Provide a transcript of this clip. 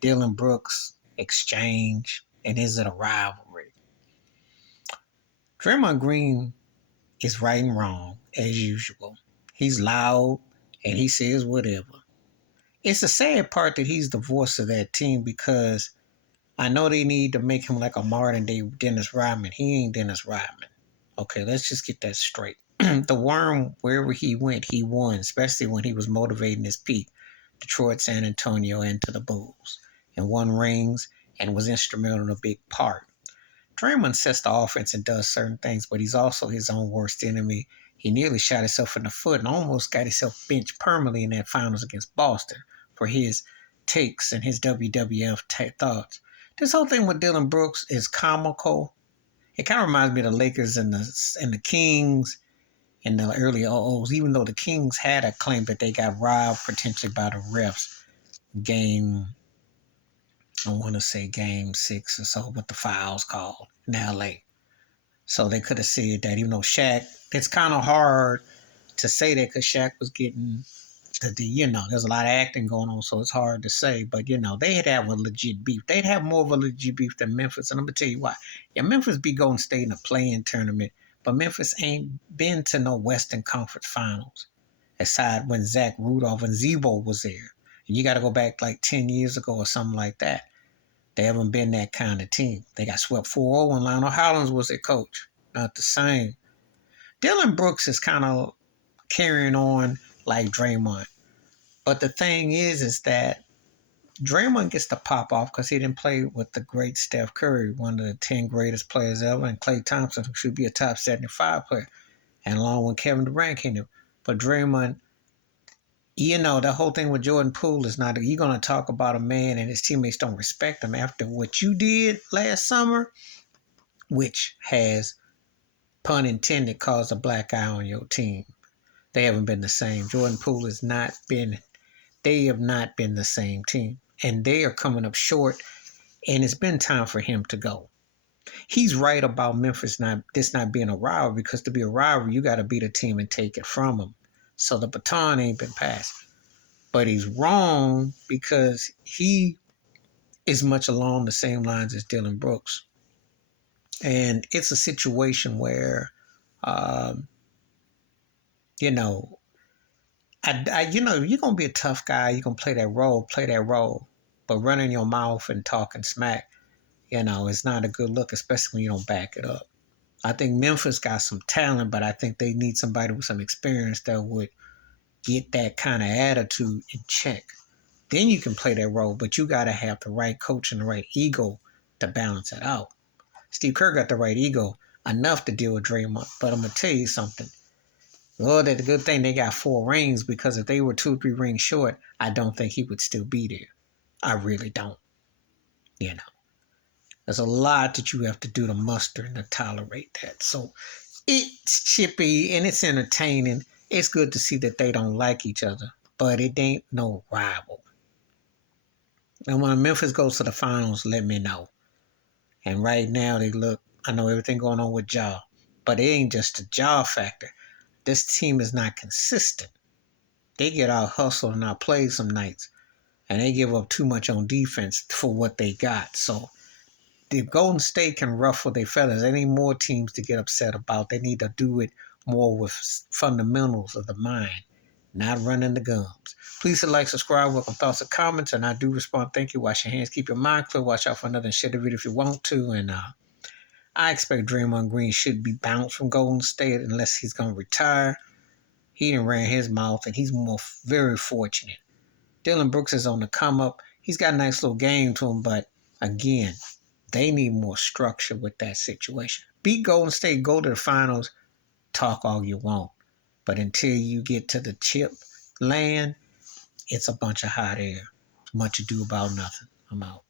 Dillon Brooks exchange, and is it a rivalry? Draymond Green is right and wrong, as usual. He's loud, and he says whatever. It's a sad part that he's the voice of that team because I know they need to make him like a modern day Dennis Rodman. He ain't Dennis Rodman. Okay, let's just get that straight. The Worm, wherever he went, he won, especially when he was motivating his peak. Detroit, San Antonio, and to the Bulls, and won rings and was instrumental in a big part. Draymond sets the offense and does certain things, but he's also his own worst enemy. He nearly shot himself in the foot and almost got himself benched permanently in that finals against Boston for his takes and his WWF thoughts. This whole thing with Dillon Brooks is comical. It kind of reminds me of the Lakers and the Kings in the early 00s, even though the Kings had a claim that they got robbed potentially by the refs. I want to say game 6 or so, with the fouls called in LA. So they could have said that, even though Shaq, it's kind of hard to say that because Shaq was getting there's a lot of acting going on, so it's hard to say. But, they'd have a legit beef. They'd have more of a legit beef than Memphis. And I'm going to tell you why. Yeah, Memphis be Golden State in a play-in tournament, but Memphis ain't been to no Western Conference Finals, aside when Zach Rudolph and Zebo was there. And you got to go back like 10 years ago or something like that. They haven't been that kind of team. They got swept 4-0 when Lionel Hollins was their coach. Not the same. Dillon Brooks is kind of carrying on like Draymond. But the thing is that Draymond gets to pop off because he didn't play with the great Steph Curry, one of the 10 greatest players ever, and Klay Thompson, who should be a top 75 player, and along with Kevin Durant came in. But Draymond, the whole thing with Jordan Poole is not, you're going to talk about a man and his teammates don't respect him after what you did last summer, which has, pun intended, caused a black eye on your team. They haven't been the same. Jordan Poole they have not been the same team. And they are coming up short, and it's been time for him to go. He's right about Memphis not being a rivalry, because to be a rivalry, you got to beat a team and take it from them. So the baton ain't been passed. But he's wrong because he is much along the same lines as Dillon Brooks. And it's a situation where, you're going to be a tough guy. You're going to play that role. But running your mouth and talking smack, it's not a good look, especially when you don't back it up. I think Memphis got some talent, but I think they need somebody with some experience that would get that kind of attitude in check. Then you can play that role, but you got to have the right coach and the right ego to balance it out. Steve Kerr got the right ego enough to deal with Draymond, but I'm going to tell you something. Well, that's a good thing they got 4 rings, because if they were 2 or 3 rings short, I don't think he would still be there. I really don't. There's a lot that you have to do to muster and to tolerate that. So it's chippy and it's entertaining. It's good to see that they don't like each other, but it ain't no rival. And when Memphis goes to the finals, let me know. And right now I know everything going on with Ja, but it ain't just a Ja factor. This team is not consistent. They get out hustled and out played some nights, and they give up too much on defense for what they got. So the Golden State can ruffle their feathers. There ain't more teams to get upset about. They need to do it more with fundamentals of the mind, not running the gums. Please like, subscribe, welcome thoughts and comments, and I do respond. Thank you. Wash your hands, keep your mind clear, watch out for another, and share the video if you want to. And I expect Draymond Green should be bounced from Golden State unless he's going to retire. He done ran his mouth, and he's very fortunate. Dillon Brooks is on the come up. He's got a nice little game to him, but again, they need more structure with that situation. Beat Golden State, go to the finals, talk all you want. But until you get to the chip land, it's a bunch of hot air. Much ado about nothing. I'm out.